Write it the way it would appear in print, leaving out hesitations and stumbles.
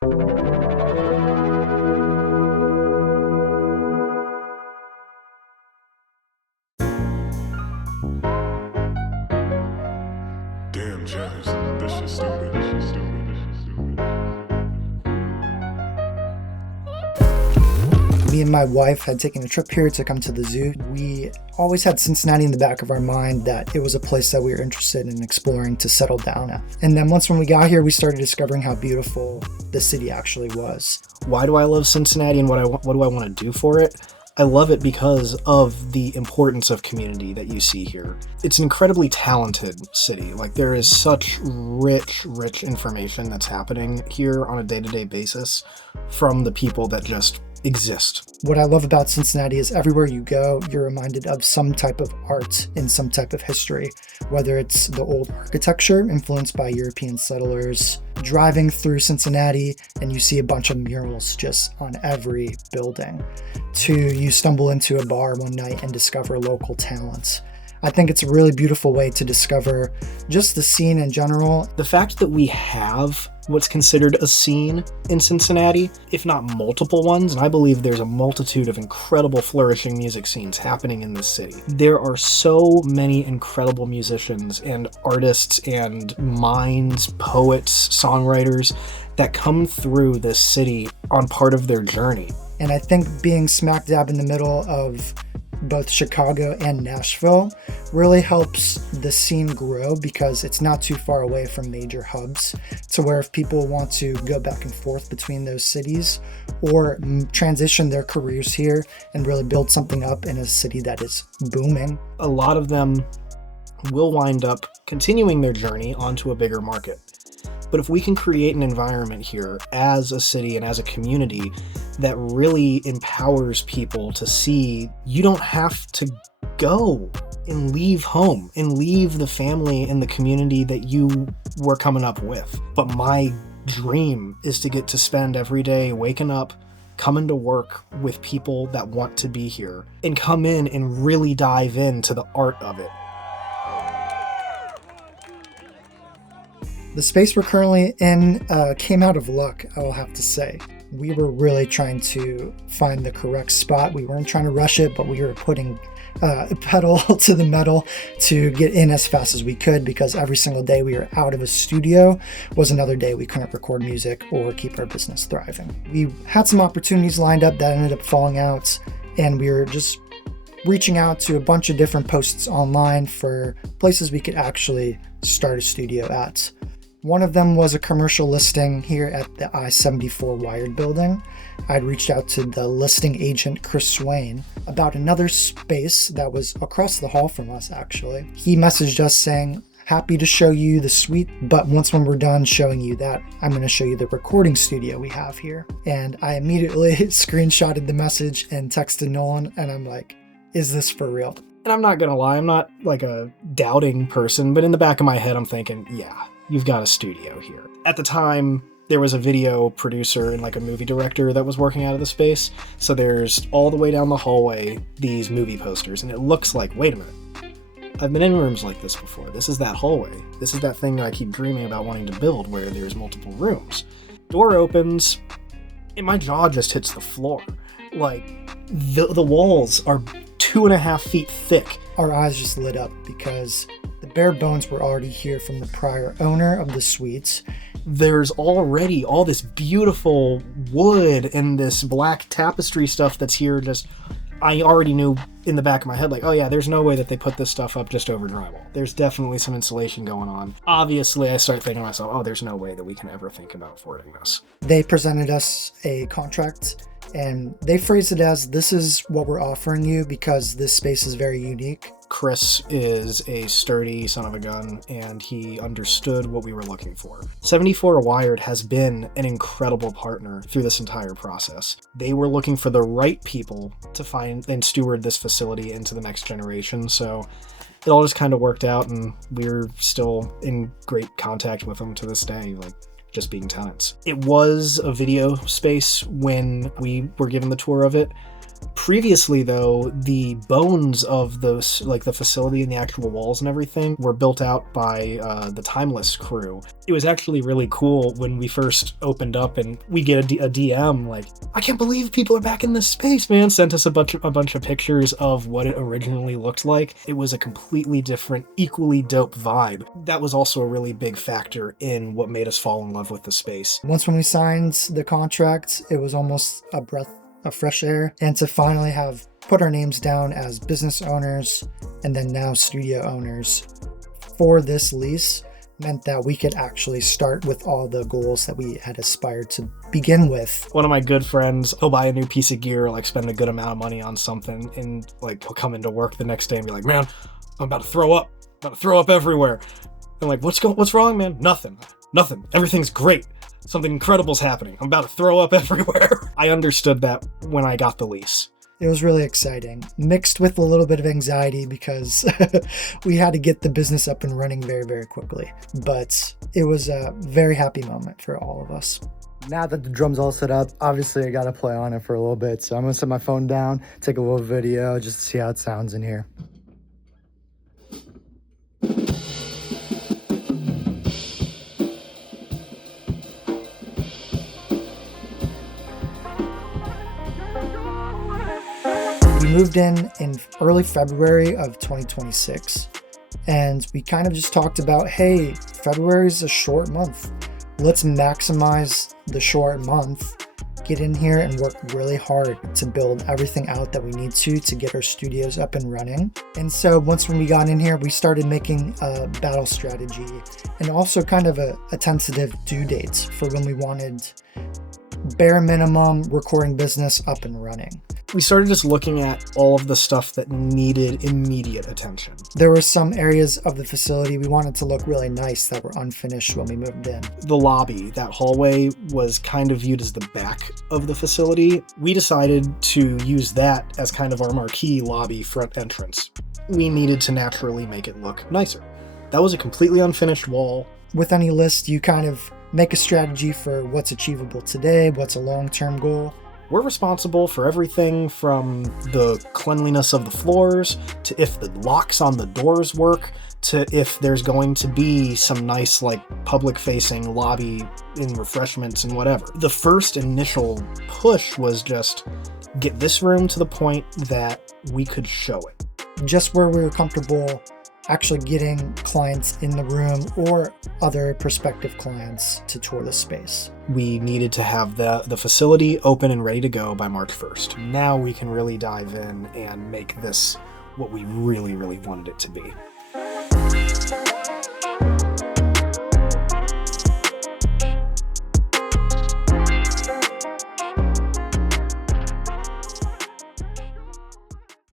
Damn, Jemz, this shit's stupid. This shit's stupid. This shit's stupid. Me and my wife had taken a trip here to come to the zoo. We always had Cincinnati in the back of our mind, that it was a place that we were interested in exploring to settle down at. And then once when we got here, we started discovering how beautiful the city actually was. Why do I love Cincinnati and what do I want to do for it? I love it because of the importance of community that you see here. It's an incredibly talented city. Like, there is such rich information that's happening here on a day-to-day basis from the people that just exist. What I love about Cincinnati is everywhere you go, you're reminded of some type of art and some type of history, whether it's the old architecture influenced by European settlers, driving through Cincinnati and you see a bunch of murals just on every building, to you stumble into a bar one night and discover local talents. I think it's a really beautiful way to discover just the scene in general. The fact that we have what's considered a scene in Cincinnati, if not multiple ones, and I believe there's a multitude of incredible flourishing music scenes happening in this city. There are so many incredible musicians and artists and minds, poets, songwriters that come through this city on part of their journey. And I think being smack dab in the middle of both Chicago and Nashville really helps the scene grow, because it's not too far away from major hubs, to where if people want to go back and forth between those cities or transition their careers here and really build something up in a city that is booming. A lot of them will wind up continuing their journey onto a bigger market. But if we can create an environment here as a city and as a community that really empowers people to see you don't have to go and leave home and leave the family and the community that you were coming up with. But my dream is to get to spend every day waking up, coming to work with people that want to be here, and come in and really dive into the art of it. The space we're currently in came out of luck, I will have to say. We were really trying to find the correct spot. We weren't trying to rush it, but we were putting pedal to the metal to get in as fast as we could, because every single day we were out of a studio was another day we couldn't record music or keep our business thriving. We had some opportunities lined up that ended up falling out, and we were just reaching out to a bunch of different posts online for places we could actually start a studio at. One of them was a commercial listing here at the I-74 Wired building. I'd reached out to the listing agent, Chris Swain, about another space that was across the hall from us, actually. He messaged us saying, happy to show you the suite, but once when we're done showing you that, I'm going to show you the recording studio we have here. And I immediately screenshotted the message and texted Nolan, and I'm like, is this for real? And I'm not going to lie, I'm not like a doubting person, but in the back of my head, I'm thinking, yeah, you've got a studio here. At the time, there was a video producer and like a movie director that was working out of the space. So there's all the way down the hallway, these movie posters, and it looks like, wait a minute, I've been in rooms like this before. This is that hallway. This is that thing that I keep dreaming about wanting to build, where there's multiple rooms. Door opens, and my jaw just hits the floor. Like, the walls are 2.5 feet thick. Our eyes just lit up, because the bare bones were already here from the prior owner of the suites. There's already all this beautiful wood and this black tapestry stuff that's here. Just, I already knew in the back of my head, like, oh yeah, there's no way that they put this stuff up just over drywall. There's definitely some insulation going on. Obviously, I start thinking to myself, oh, there's no way that we can ever think about affording this. They presented us a contract, and they phrased it as, this is what we're offering you because this space is very unique. Chris is a sturdy son of a gun, and he understood what we were looking for. 74 Wired has been an incredible partner through this entire process. They were looking for the right people to find and steward this facility into the next generation, so it all just kind of worked out, and we're still in great contact with them to this day, like just being tenants. It was a video space when we were given the tour of it, Previously, though, the bones of those, like the facility and the actual walls and everything, were built out by the Timeless crew. It was actually really cool when we first opened up and we get a DM like, I can't believe people are back in this space, man. Sent us a bunch of pictures of what it originally looked like. It was a completely different, equally dope vibe. That was also a really big factor in what made us fall in love with the space. Once when we signed the contract, it was almost a breath of fresh air, and to finally have put our names down as business owners and then now studio owners for this lease meant that we could actually start with all the goals that we had aspired to begin with. One of my good friends, he'll buy a new piece of gear, like spend a good amount of money on something, and like he'll come into work the next day and be like, man, I'm about to throw up everywhere. I'm like, what's wrong, man? Nothing. Everything's great. Something incredible's happening. I'm about to throw up everywhere. I understood that when I got the lease. It was really exciting, mixed with a little bit of anxiety because we had to get the business up and running very, very quickly. But it was a very happy moment for all of us. Now that the drum's all set up, obviously I gotta play on it for a little bit. So I'm gonna set my phone down, take a little video just to see how it sounds in here. We moved in early February of 2026, and we kind of just talked about, hey, February is a short month. Let's maximize the short month, get in here and work really hard to build everything out that we need to get our studios up and running. And so once when we got in here, we started making a battle strategy and also kind of a tentative due dates for when we wanted bare minimum recording business up and running. We started just looking at all of the stuff that needed immediate attention. There were some areas of the facility we wanted to look really nice that were unfinished when we moved in. The lobby, that hallway, was kind of viewed as the back of the facility. We decided to use that as kind of our marquee lobby front entrance. We needed to naturally make it look nicer. That was a completely unfinished wall. With any list, you kind of make a strategy for what's achievable today, what's a long-term goal. We're responsible for everything from the cleanliness of the floors, to if the locks on the doors work, to if there's going to be some nice, like, public-facing lobby and refreshments and whatever. The first initial push was just get this room to the point that we could show it. Just where we were comfortable actually getting clients in the room or other prospective clients to tour the space. We needed to have the facility open and ready to go by March 1st. Now we can really dive in and make this what we really, really wanted it to be.